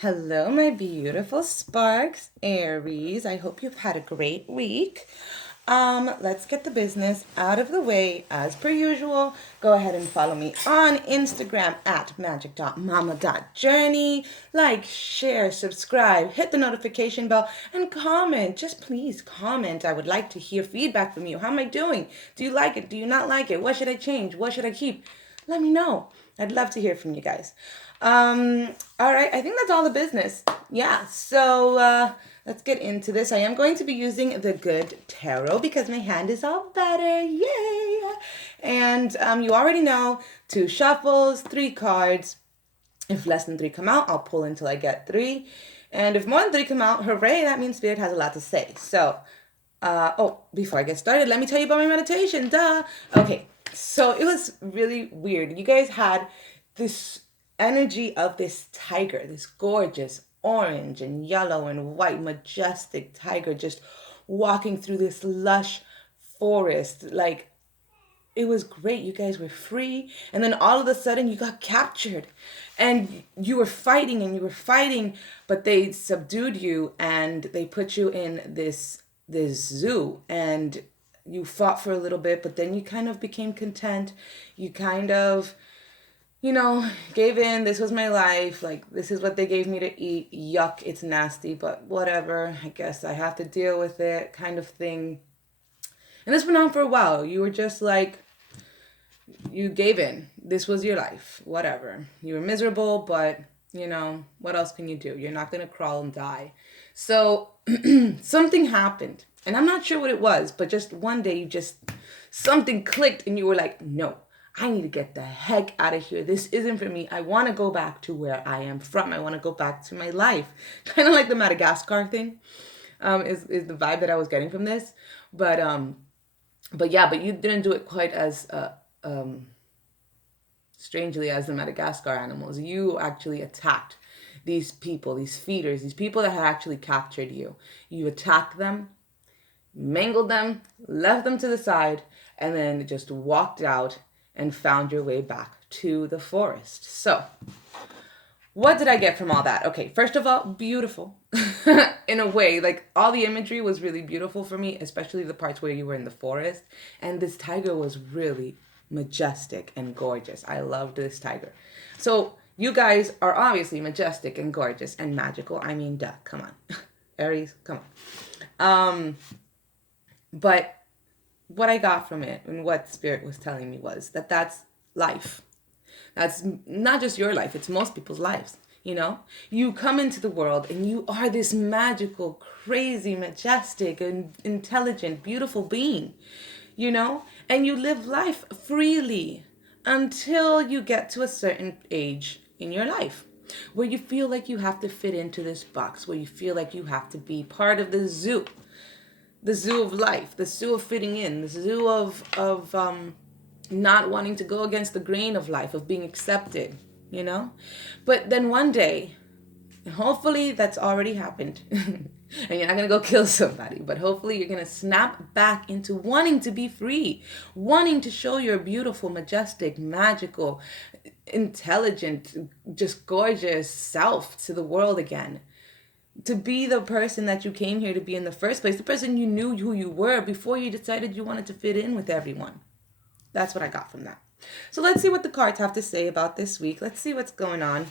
Hello, my beautiful sparks, Aries. I hope you've had a great week. Let's get the business out of the way as per usual. Go ahead and follow me on Instagram at magic.mama.journey. Like, share, subscribe, hit the notification bell, and comment. Just please comment. I would like to hear feedback from you. How am I doing? Do you like it? Do you not like it? What should I change? What should I keep? Let me know. I'd love to hear from you guys. All right, I think that's all the business. Yeah, so let's get into this. I am going to be using the Good Tarot because my hand is all better. Yay! And you already know 2 shuffles, 3 cards. If less than 3 come out, I'll pull until I get 3. And if more than 3 come out, hooray, that means Spirit has a lot to say. So, before I get started, let me tell you about my meditation. Duh. Okay, so it was really weird. You guys had this energy of this tiger, this gorgeous orange and yellow and white, majestic tiger just walking through this lush forest. Like, it was great. You guys were free. And then all of a sudden you got captured and you were fighting and you were fighting, but they subdued you and they put you in this zoo and you fought for a little bit, but then you kind of became content. You kind of, gave in. This was my life. Like, this is what they gave me to eat. Yuck, it's nasty, but whatever. I guess I have to deal with it, kind of thing. And this went on for a while. You were just like, you gave in. This was your life. Whatever. You were miserable, but, what else can you do? You're not going to crawl and die. So something happened. And I'm not sure what it was, but just one day something clicked and you were like, no, I need to get the heck out of here. This isn't for me. I want to go back to where I am from. I want to go back to my life. Kind of like the Madagascar thing is the vibe that I was getting from this. But you didn't do it quite as strangely as the Madagascar animals. You actually attacked these people, these feeders, these people that had actually captured you. You attacked them, mangled them, left them to the side, and then just walked out and found your way back to the forest. So, what did I get from all that? Okay, first of all, beautiful. In a way, like all the imagery was really beautiful for me, especially the parts where you were in the forest. And this tiger was really majestic and gorgeous. I loved this tiger. So, you guys are obviously majestic and gorgeous and magical. I mean, duh, come on. Aries, come on. But what I got from it and what Spirit was telling me was that that's life. That's not just your life, it's most people's lives. You come into the world and you are this magical, crazy, majestic, and intelligent, beautiful being, and you live life freely until you get to a certain age in your life where you feel like you have to fit into this box, where you feel like you have to be part of the zoo of life, the zoo of fitting in, the zoo of not wanting to go against the grain of life, of being accepted, But then one day, and hopefully that's already happened, and you're not going to go kill somebody, but hopefully you're going to snap back into wanting to be free, wanting to show your beautiful, majestic, magical, intelligent, just gorgeous self to the world again. To be the person that you came here to be in the first place, the person you knew who you were before you decided you wanted to fit in with everyone. That's what I got from that. So let's see what the cards have to say about this week. Let's see what's going on.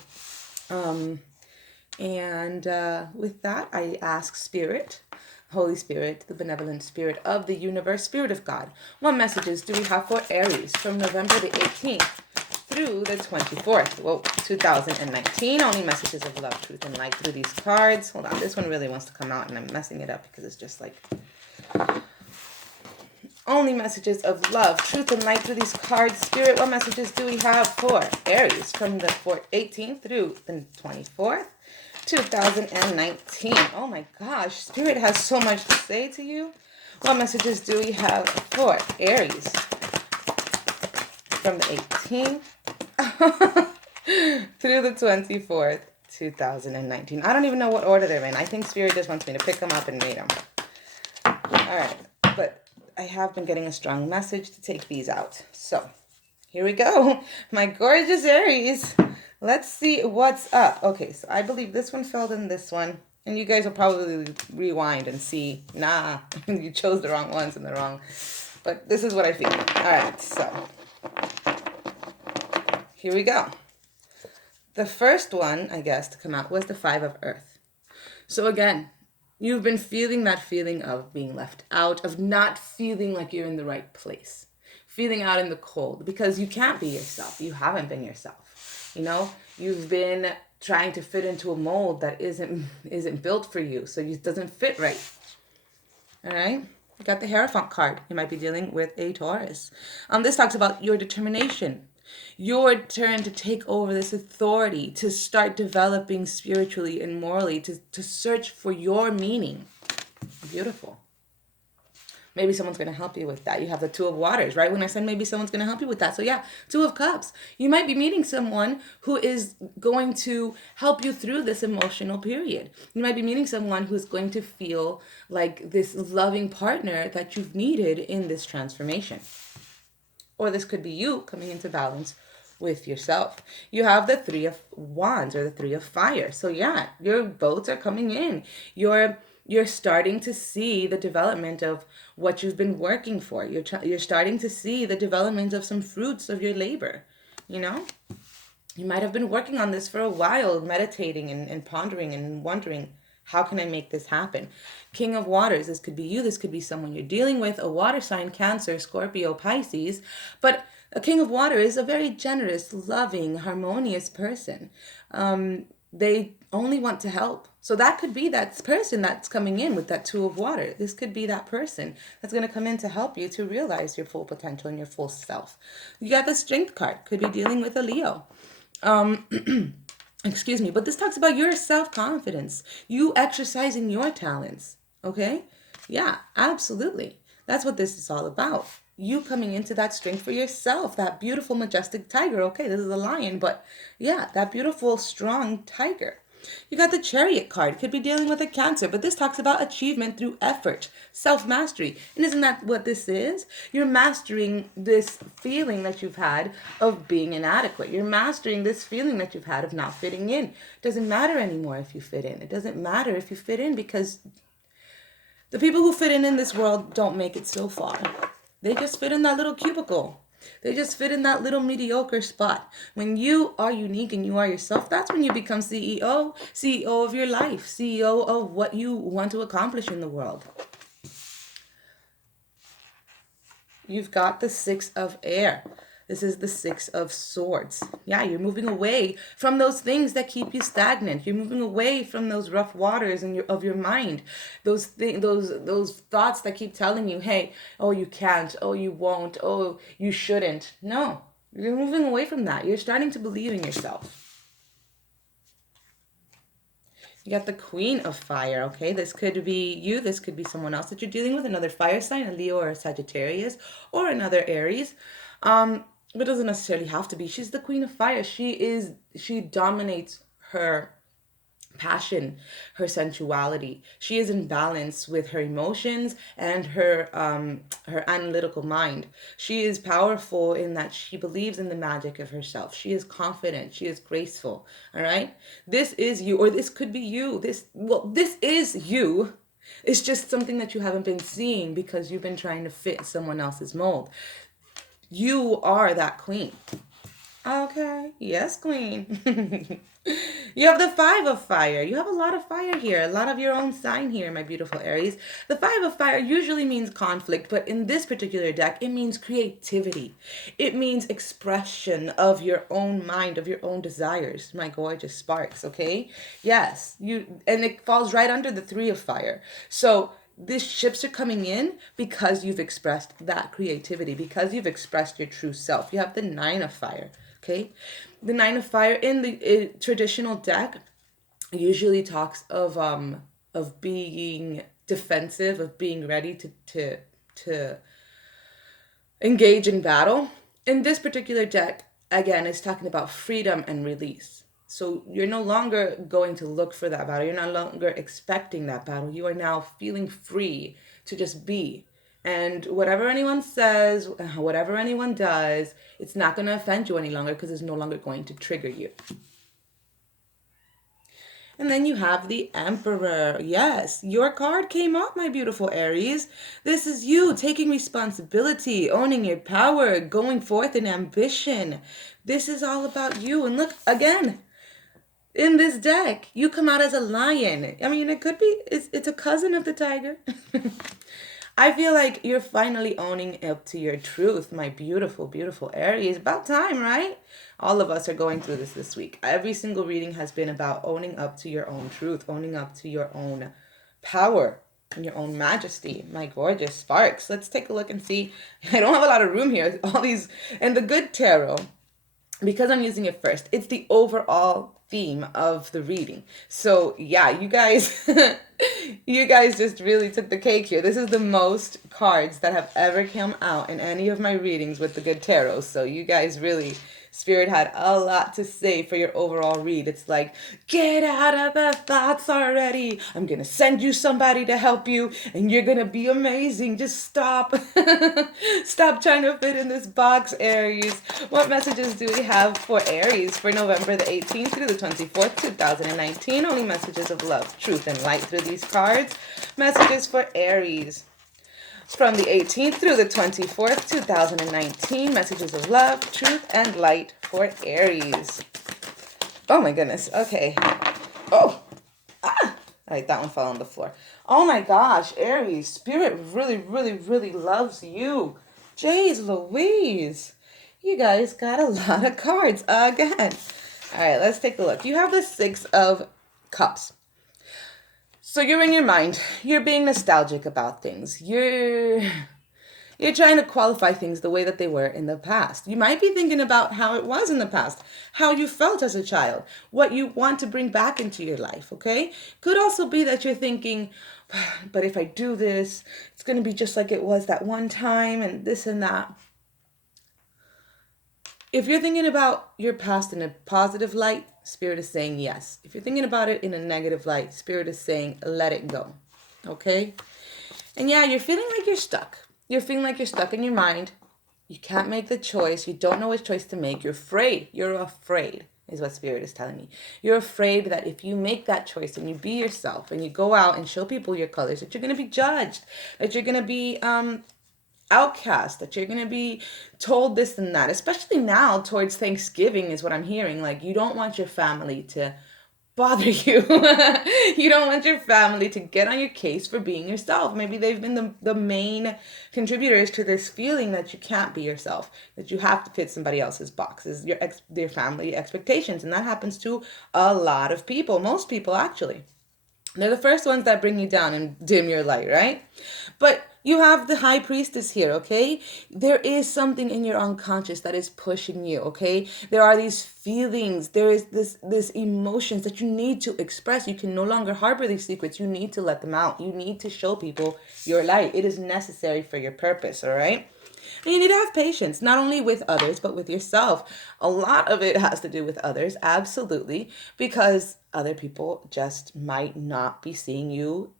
With that, I ask Spirit, Holy Spirit, the benevolent Spirit of the universe, Spirit of God, what messages do we have for Aries from November the 18th through the 24th, 2019. Only messages of love, truth, and light through these cards. Hold on, this one really wants to come out, and I'm messing it up because it's just like... Only messages of love, truth, and light through these cards. Spirit, what messages do we have for Aries from the 18th through the 24th, 2019? Oh my gosh, Spirit has so much to say to you. What messages do we have for Aries from the 18th through the 24th, 2019? I don't even know what order they're in. I think Spirit just wants me to pick them up and read them. All right, but I have been getting a strong message to take these out. So, here we go. My gorgeous Aries. Let's see what's up. Okay, so I believe this one fell in this one. And you guys will probably rewind and see, nah, you chose the wrong ones and the wrong. But this is what I feel. All right, so here we go. The first one, I guess, to come out was the Five of Earth. So again, you've been feeling that feeling of being left out, of not feeling like you're in the right place, feeling out in the cold because you can't be yourself. You haven't been yourself. You know, you've been trying to fit into a mold that isn't built for you, so it doesn't fit right. All right. You got the Hierophant card. You might be dealing with a Taurus. This talks about your determination, your turn to take over this authority, to start developing spiritually and morally, to search for your meaning. Beautiful. Maybe someone's going to help you with that. You have the Two of Waters, right? When I said maybe someone's going to help you with that. So yeah, Two of Cups. You might be meeting someone who is going to help you through this emotional period. You might be meeting someone who's going to feel like this loving partner that you've needed in this transformation. Or this could be you coming into balance with yourself. You have the Three of Wands or the Three of Fire. So yeah, your boats are coming in. You're starting to see the development of what you've been working for. You're starting to see the development of some fruits of your labor. You know, you might have been working on this for a while, meditating and pondering and wondering, how can I make this happen? King of Waters, this could be you. This could be someone you're dealing with, a water sign, Cancer, Scorpio, Pisces. But a King of Water is a very generous, loving, harmonious person. They only want to help. So that could be that person that's coming in with that Two of Water. This could be that person that's going to come in to help you to realize your full potential and your full self. You got the Strength card. Could be dealing with a Leo. Excuse me, but this talks about your self-confidence, you exercising your talents. Okay? Yeah, absolutely. That's what this is all about. You coming into that strength for yourself, that beautiful, majestic tiger. Okay, this is a lion, but yeah, that beautiful, strong tiger. You got the Chariot card. Could be dealing with a Cancer, but this talks about achievement through effort, self-mastery. And isn't that what this is? You're mastering this feeling that you've had of being inadequate. You're mastering this feeling that you've had of not fitting in. It doesn't matter anymore if you fit in. It doesn't matter if you fit in because the people who fit in this world don't make it so far. They just fit in that little cubicle. They just fit in that little mediocre spot. When you are unique and you are yourself, that's when you become CEO of your life, CEO of what you want to accomplish in the world. You've got the Six of Air. This is the Six of Swords. Yeah, you're moving away from those things that keep you stagnant. You're moving away from those rough waters of your mind. Those thoughts that keep telling you, hey, oh, you can't, oh, you won't, oh, you shouldn't. No, you're moving away from that. You're starting to believe in yourself. You got the Queen of Fire, okay? This could be you. This could be someone else that you're dealing with, another fire sign, a Leo or a Sagittarius, or another Aries. But it doesn't necessarily have to be. She's the Queen of Fire. She dominates her passion, her sensuality. She is in balance with her emotions and her analytical mind. She is powerful in that she believes in the magic of herself. She is confident. She is graceful. All right? This is you, or this could be you. This is you. It's just something that you haven't been seeing because you've been trying to fit someone else's mold. You are that queen. Okay. Yes, queen. You have the Five of Fire. You have a lot of fire here, a lot of your own sign here, my beautiful Aries. The Five of Fire usually means conflict, but in this particular deck, it means creativity. It means expression of your own mind, of your own desires. My gorgeous sparks, okay? Yes, and it falls right under the Three of Fire. So these ships are coming in because you've expressed that creativity, because you've expressed your true self. You have the Nine of Fire. Okay, the Nine of Fire in the traditional deck usually talks of being defensive, of being ready to engage in battle. In this particular deck, again, it's talking about freedom and release. So you're no longer going to look for that battle. You're no longer expecting that battle. You are now feeling free to just be. And whatever anyone says, whatever anyone does, it's not going to offend you any longer because it's no longer going to trigger you. And then you have the Emperor. Yes, your card came up, my beautiful Aries. This is you taking responsibility, owning your power, going forth in ambition. This is all about you. And look, again, in this deck, you come out as a lion. I mean, it could be, it's a cousin of the tiger. I feel like you're finally owning up to your truth, my beautiful, beautiful Aries. About time, right? All of us are going through this week. Every single reading has been about owning up to your own truth, owning up to your own power and your own majesty, my gorgeous sparks. Let's take a look and see. I don't have a lot of room here. All these, and the good tarot, because I'm using it first, it's the overall theme of the reading. So yeah, you guys, you guys just really took the cake here. This is the most cards that have ever come out in any of my readings with the good tarot. So you guys really, Spirit had a lot to say for your overall read. It's like, get out of the thoughts already. I'm going to send you somebody to help you and you're going to be amazing. Just stop. Stop trying to fit in this box, Aries. What messages do we have for Aries for November the 18th through the 24th, 2019? Only messages of love, truth, and light through these cards. Messages for Aries from the 18th through the 24th, 2019. Messages of love, truth, and light for Aries. Oh my goodness. Okay. Oh. Ah. All right, that one fell on the floor. Oh my gosh, Aries. Spirit really, really, really loves you. Jeez Louise. You guys got a lot of cards again. All right, let's take a look. You have the Six of Cups. So you're in your mind. You're being nostalgic about things. You're trying to qualify things the way that they were in the past. You might be thinking about how it was in the past, how you felt as a child, what you want to bring back into your life, okay? Could also be that you're thinking, but if I do this, it's going to be just like it was that one time and this and that. If you're thinking about your past in a positive light, Spirit is saying yes. If you're thinking about it in a negative light, Spirit is saying let it go. Okay? And yeah, you're feeling like you're stuck. You're feeling like you're stuck in your mind. You can't make the choice. You don't know which choice to make. You're afraid. You're afraid is what Spirit is telling me. You're afraid that if you make that choice and you be yourself and you go out and show people your colors, that you're going to be judged, that you're going to be outcast, that you're going to be told this and that, especially now towards Thanksgiving is what I'm hearing. Like, you don't want your family to bother you. You don't want your family to get on your case for being yourself. Maybe they've been the main contributors to this feeling that you can't be yourself, that you have to fit somebody else's boxes, their family expectations. And that happens to a lot of people, most people actually. They're the first ones that bring you down and dim your light, right? But you have the High Priestess here, okay? There is something in your unconscious that is pushing you, okay? There are these feelings, there is this emotions that you need to express. You can no longer harbor these secrets. You need to let them out. You need to show people your light. It is necessary for your purpose, all right? And you need to have patience, not only with others, but with yourself. A lot of it has to do with others, absolutely, because other people just might not be seeing you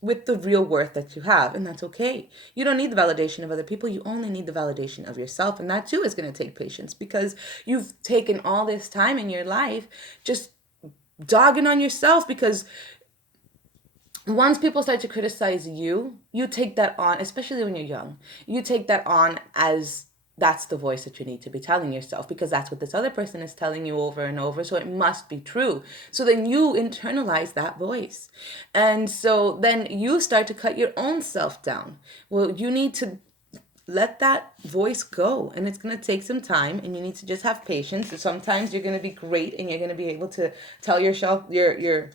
with the real worth that you have, and that's okay. You don't need the validation of other people. You only need the validation of yourself, and that too is going to take patience because you've taken all this time in your life just dogging on yourself because once people start to criticize you, you take that on, especially when you're young, you take that on as that's the voice that you need to be telling yourself because that's what this other person is telling you over and over. So it must be true. So then you internalize that voice. And so then you start to cut your own self down. Well, you need to let that voice go, and it's going to take some time, and you need to just have patience. Sometimes you're going to be great and you're going to be able to tell yourself, your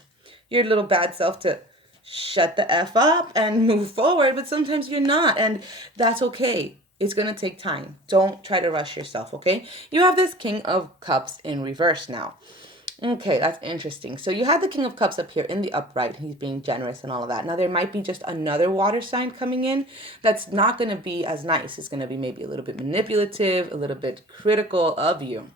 little bad self to shut the F up and move forward, but sometimes you're not, and that's okay. It's going to take time. Don't try to rush yourself, okay? You have this King of Cups in reverse now. Okay, that's interesting. So you had the King of Cups up here in the upright. He's being generous and all of that. Now there might be just another water sign coming in that's not going to be as nice. It's going to be maybe a little bit manipulative, a little bit critical of you.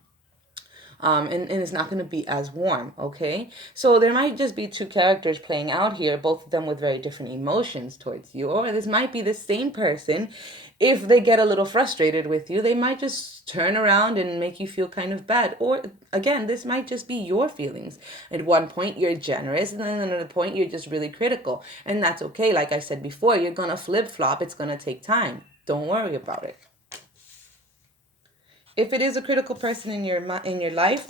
and it's not going to be as warm, okay? So there might just be two characters playing out here, both of them with very different emotions towards you, or this might be the same person. If they get a little frustrated with you, they might just turn around and make you feel kind of bad. Or again, this might just be your feelings. At one point, you're generous, and then at another point, you're just really critical. And that's okay. Like I said before, you're going to flip flop. It's going to take time. Don't worry about it. If it is a critical person in your life,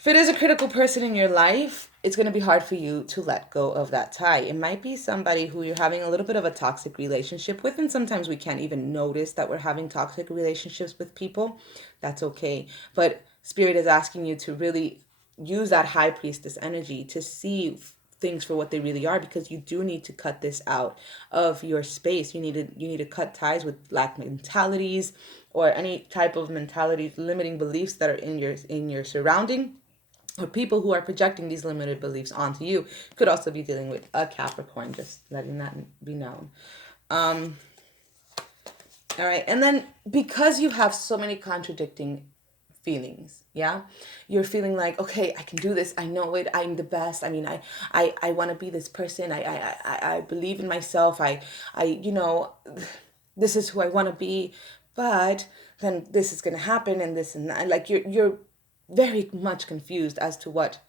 if it is a critical person in your life, it's going to be hard for you to let go of that tie. It might be somebody who you're having a little bit of a toxic relationship with, and sometimes we can't even notice that we're having toxic relationships with people. That's okay. But Spirit is asking you to really use that high priestess energy to see things for what they really are, because you do need to cut this out of your space. You need to cut ties with lack mentalities or any type of mentalities, limiting beliefs that are in your surrounding, or people who are projecting these limited beliefs onto you. Could also be dealing with a Capricorn, just letting that be known. All right. And then because you have so many contradicting feelings, yeah, you're feeling like, okay, I can do this, I know it, I'm the best. I mean, I want to be this person. I believe in myself. This is who I want to be. But then this is going to happen, and this and that. Like you're very much confused as to what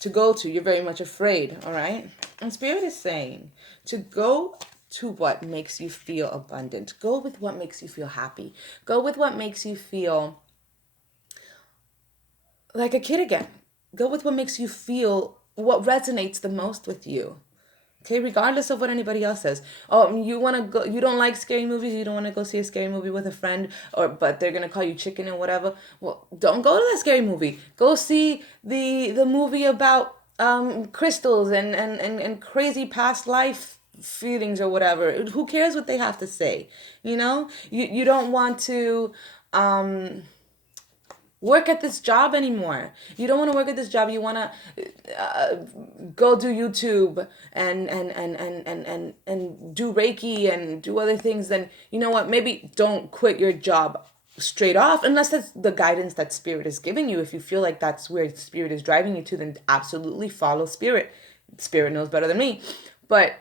to go to. You're very much afraid, all right? And Spirit is saying to go to what makes you feel abundant. Go with what makes you feel happy. Go with what makes you feel like a kid again. Go with what makes you feel, what resonates the most with you. Okay, regardless of what anybody else says. Oh, you want to go, you don't like scary movies, you don't want to go see a scary movie with a friend, but they're going to call you chicken and whatever. Well, don't go to that scary movie. Go see the movie about crystals and crazy past life feelings or whatever. Who cares what they have to say? You don't want to work at this job anymore. You don't want to work at this job. You want to go do YouTube and do Reiki and do other things. Then you know what? Maybe don't quit your job straight off, unless that's the guidance that Spirit is giving you. If you feel like that's where Spirit is driving you to, then absolutely follow Spirit. Spirit knows better than me. But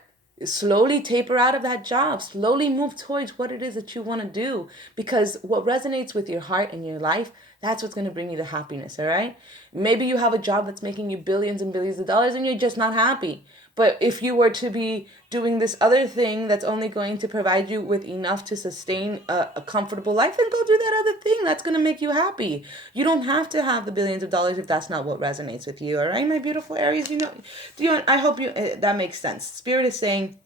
slowly taper out of that job. Slowly move towards what it is that you want to do, because what resonates with your heart and your life, that's what's going to bring you the happiness. All right, maybe you have a job that's making you billions and billions of dollars and you're just not happy. But if you were to be doing this other thing that's only going to provide you with enough to sustain a comfortable life, then go do that other thing that's going to make you happy. You don't have to have the billions of dollars if that's not what resonates with you. All right, my beautiful Aries. I hope that makes sense. Spirit is saying,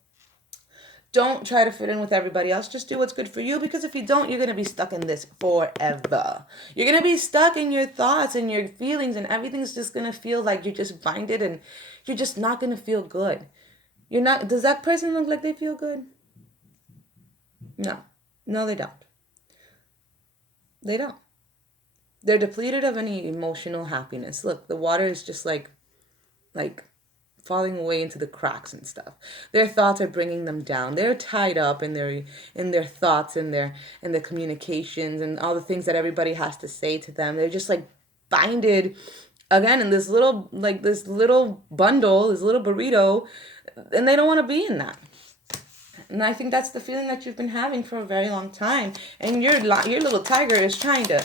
don't try to fit in with everybody else. Just do what's good for you, because if you don't, you're going to be stuck in this forever. You're going to be stuck in your thoughts and your feelings, and everything's just going to feel like you're just binded, and you're just not going to feel good. You're not. Does that person look like they feel good? No. No, they don't. They don't. They're depleted of any emotional happiness. Look, the water is just like falling away into the cracks and stuff. Their thoughts are bringing them down. They're tied up in their thoughts and their communications and all the things that everybody has to say to them. They're just like binded again in this little bundle, this little burrito, and they don't want to be in that. And I think that's the feeling that you've been having for a very long time. And your little tiger is trying to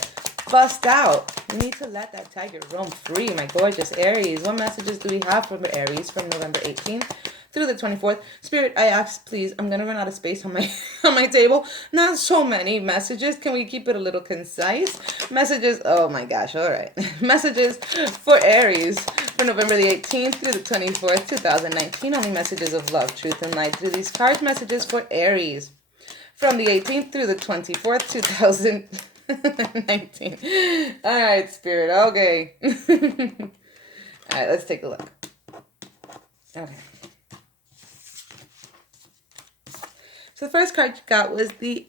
bust out. You need to let that tiger roam free, my gorgeous Aries. What messages do we have from Aries from November 18th through the 24th? Spirit, I ask, please, I'm going to run out of space on my on my table. Not so many messages. Can we keep it a little concise? Messages, oh my gosh, all right. Messages for Aries for November the 18th through the 24th, 2019. Only messages of love, truth, and light through these cards. Messages for Aries from the 18th through the 24th, 2019. All right, Spirit. Okay. All right, let's take a look. Okay. So the first card you got was the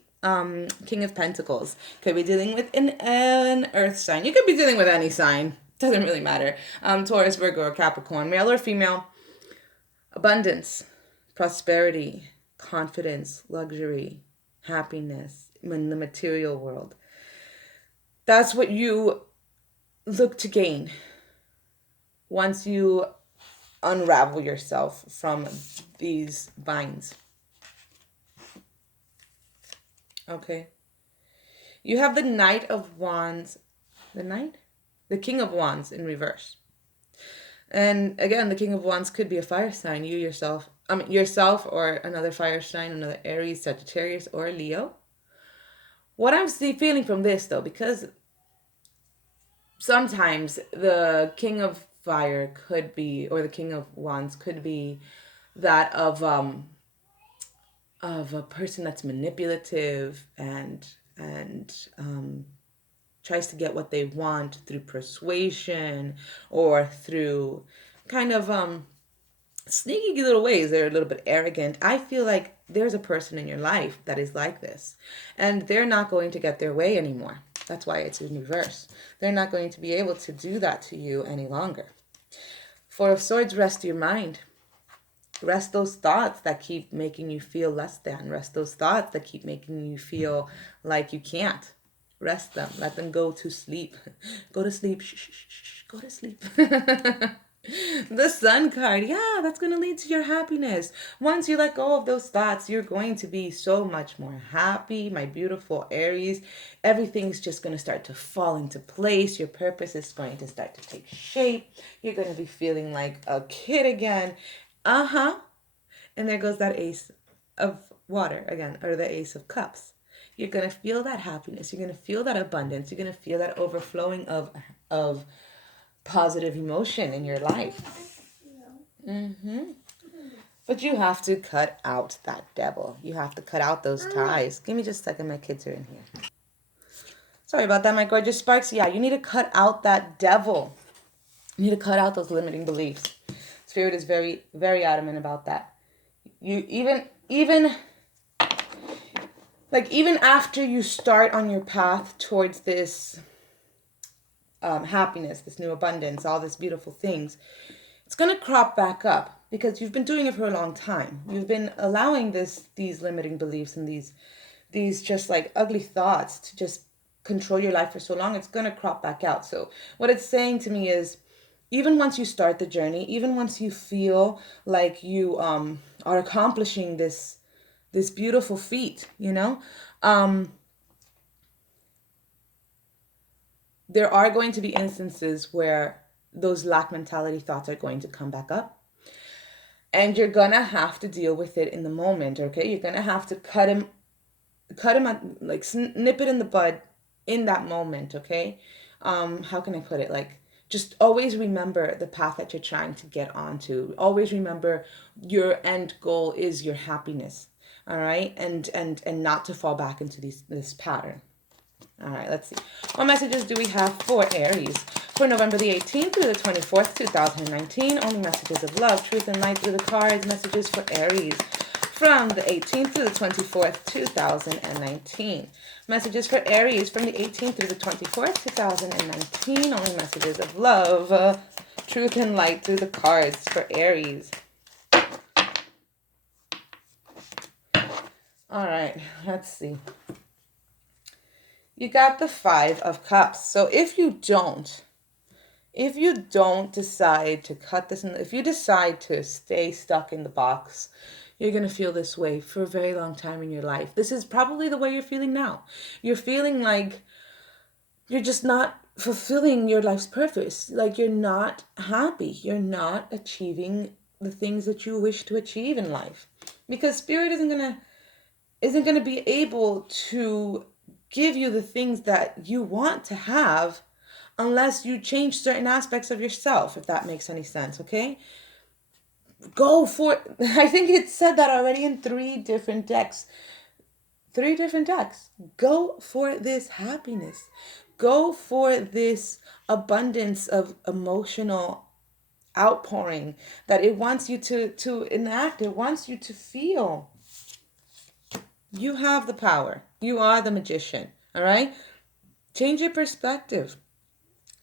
King of Pentacles. Could be dealing with an earth sign. You could be dealing with any sign. Doesn't really matter. Taurus, Virgo, or Capricorn. Male or female. Abundance, prosperity, confidence, luxury, happiness in the material world. That's what you look to gain once you unravel yourself from these binds. Okay. You have the Knight of Wands. The Knight? The King of Wands in reverse. And again, the King of Wands could be a fire sign. You yourself, yourself or another fire sign, another Aries, Sagittarius, or Leo. What I'm feeling from this, though, because sometimes the King of Fire could be, or the King of Wands could be that of a person that's manipulative and tries to get what they want through persuasion or through kind of sneaky little ways. They're a little bit arrogant. I feel like there's a person in your life that is like this, and they're not going to get their way anymore. That's why it's in reverse. They're not going to be able to do that to you any longer. Four of Swords, rest your mind. Rest those thoughts that keep making you feel less than. Rest those thoughts that keep making you feel like you can't. Rest them. Let them go to sleep. Go to sleep. Shh, shh, shh, shh. Go to sleep. The Sun card. Yeah, that's going to lead to your happiness. Once you let go of those thoughts, you're going to be so much more happy, my beautiful Aries. Everything's just going to start to fall into place. Your purpose is going to start to take shape. You're going to be feeling like a kid again. Uh-huh. And there goes that Ace of Water again, or the Ace of Cups. You're going to feel that happiness. You're going to feel that abundance. You're going to feel that overflowing of positive emotion in your life. But you have to cut out that devil. You have to cut out those ties. Give me just a second. My kids are in here. Sorry about that, my gorgeous sparks. Yeah, you need to cut out that devil. You need to cut out those limiting beliefs. Spirit is very, very adamant about that. You even after you start on your path towards this happiness, this new abundance, all these beautiful things, it's going to crop back up because you've been doing it for a long time. You've been allowing these limiting beliefs and these just like ugly thoughts to just control your life for so long. It's going to crop back out. So what it's saying to me is, even once you start the journey, even once you feel like you are accomplishing this beautiful feat, there are going to be instances where those lack mentality thoughts are going to come back up. And you're going to have to deal with it in the moment, okay? You're going to have to cut him nip it in the bud in that moment, okay? How can I put it? Like, just always remember the path that you're trying to get onto. Always remember your end goal is your happiness, all right? And not to fall back into this pattern. All right, let's see. What messages do we have for Aries for November the 18th through the 24th, 2019? Only messages of love, truth, and light through the cards. Messages for Aries from the 18th through the 24th, 2019. Messages for Aries from the 18th through the 24th, 2019. Only messages of love, truth, and light through the cards for Aries. All right, let's see. You got the Five of Cups. So if you don't decide to cut this, if you decide to stay stuck in the box, you're going to feel this way for a very long time in your life. This is probably the way you're feeling now. You're feeling like you're just not fulfilling your life's purpose. Like you're not happy. You're not achieving the things that you wish to achieve in life. Because Spirit isn't going to be able to give you the things that you want to have unless you change certain aspects of yourself, if that makes any sense, okay? Go for it. I think it said that already in 3 different decks. 3 different decks. Go for this happiness. Go for this abundance of emotional outpouring that it wants you to enact. It wants you to feel. You have the power. You are the magician, all right? Change your perspective.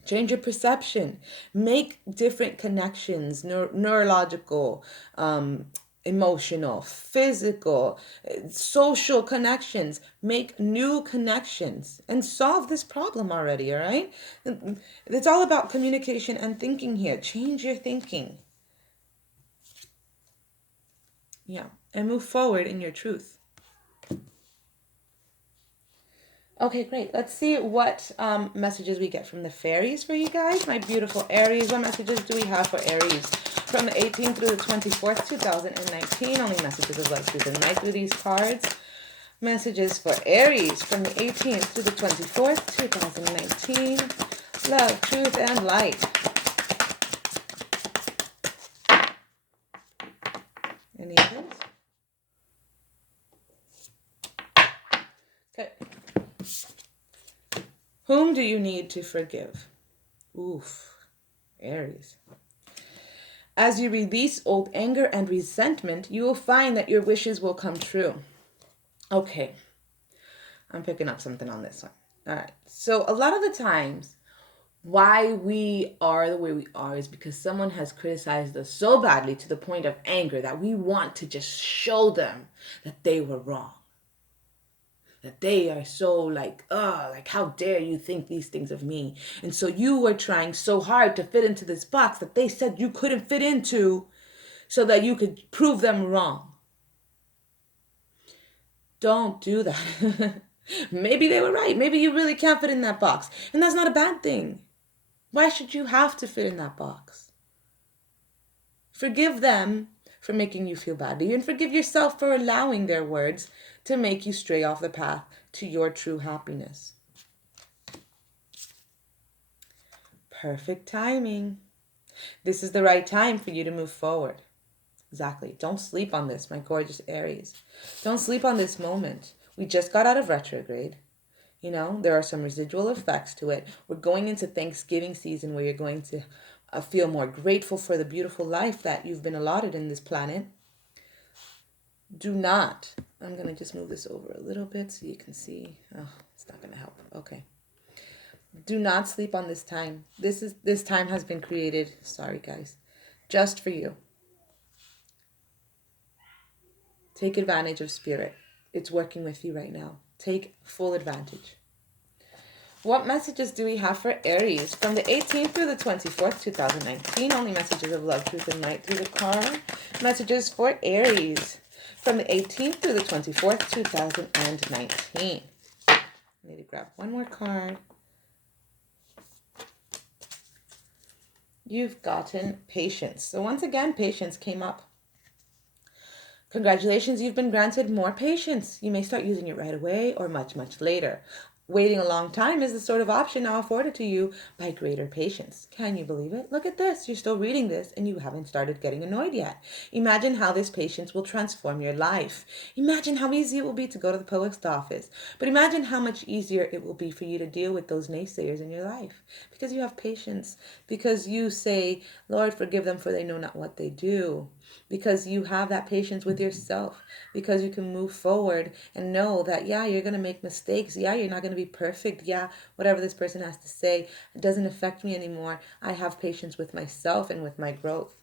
Change your perception. Make different connections, neurological, emotional, physical, social connections. Make new connections and solve this problem already, all right? It's all about communication and thinking here. Change your thinking. Yeah, and move forward in your truth. Okay, great. Let's see what messages we get from the fairies for you guys. My beautiful Aries. What messages do we have for Aries? From the 18th through the 24th, 2019. Only messages of love, truth, and light through these cards. Messages for Aries from the 18th through the 24th, 2019. Love, truth, and light. Any others? Okay. Whom do you need to forgive? Oof. Aries. As you release old anger and resentment, you will find that your wishes will come true. Okay. I'm picking up something on this one. All right. So a lot of the times, why we are the way we are is because someone has criticized us so badly to the point of anger that we want to just show them that they were wrong. That they are so like, how dare you think these things of me? And so you were trying so hard to fit into this box that they said you couldn't fit into so that you could prove them wrong. Don't do that. Maybe they were right. Maybe you really can't fit in that box. And that's not a bad thing. Why should you have to fit in that box? Forgive them for making you feel badly, and forgive yourself for allowing their words to make you stray off the path to your true happiness. Perfect timing. This is the right time for you to move forward. Exactly. Don't sleep on this, my gorgeous Aries. Don't sleep on this moment. We just got out of retrograde. You know, there are some residual effects to it. We're going into Thanksgiving season where you're going to feel more grateful for the beautiful life that you've been allotted in this planet. Do not. I'm going to just move this over a little bit so you can see. Oh, it's not going to help. Okay. Do not sleep on this time. This time has been created, sorry guys, just for you. Take advantage of spirit. It's working with you right now. Take full advantage. What messages do we have for Aries from the 18th through the 24th, 2019? Only messages of love, truth, and light through the card. Messages for Aries from the 18th through the 24th, 2019. I need to grab one more card. You've gotten patience. So once again, patience came up. Congratulations, you've been granted more patience. You may start using it right away or much, much later. Waiting a long time is the sort of option now afforded to you by greater patience. Can you believe it? Look at this. You're still reading this and you haven't started getting annoyed yet. Imagine how this patience will transform your life. Imagine how easy it will be to go to the post office. But imagine how much easier it will be for you to deal with those naysayers in your life. Because you have patience. Because you say, Lord, forgive them for they know not what they do. Because you have that patience with yourself, because you can move forward and know that, yeah, you're going to make mistakes. Yeah, you're not going to be perfect. Yeah, whatever this person has to say, it doesn't affect me anymore. I have patience with myself and with my growth.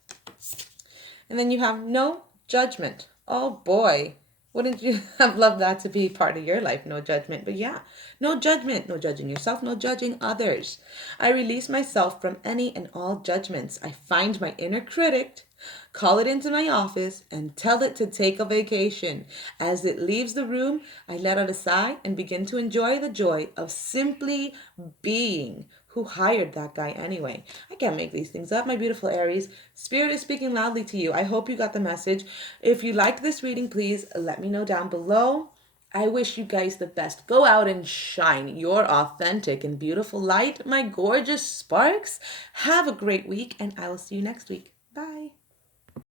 And then you have no judgment. Oh boy, wouldn't you have loved that to be part of your life? No judgment. But yeah, no judgment. No judging yourself, no judging others. I release myself from any and all judgments. I find my inner critic, call it into my office, and tell it to take a vacation. As it leaves the room, I let out a sigh and begin to enjoy the joy of simply being. Who hired that guy anyway? I can't make these things up, my beautiful Aries. Spirit is speaking loudly to you. I hope you got the message. If you liked this reading, please let me know down below. I wish you guys the best. Go out and shine your authentic and beautiful light, my gorgeous sparks. Have a great week, and I will see you next week.